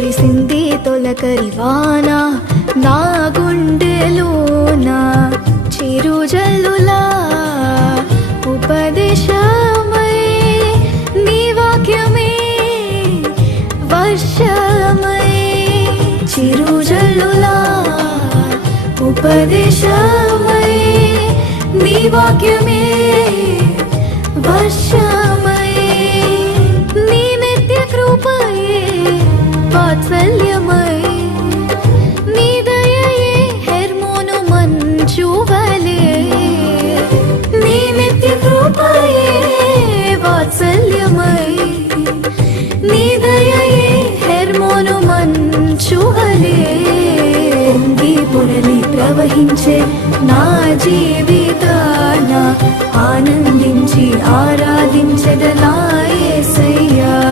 కురిసింది తొలకరివాన నా గుండెలోన చిరుజల్లులా ఉపదేశమై నీ వాక్యమే వర్షమై చిరుజల్లులా ఉపదేశమై నీ వాక్యమే వర్షమై నీ నిత్య కృపయే వాత్సల్యమై నీ దయయే హెర్మోను మంచువలే నీ నిత్య కృపయే వాత్సల్యమై నీ దయయే హెర్మోను మంచువలే పొంగి పొరలి ప్రవహించే నా జీవితాన ఆనందించి ఆరాధించదలా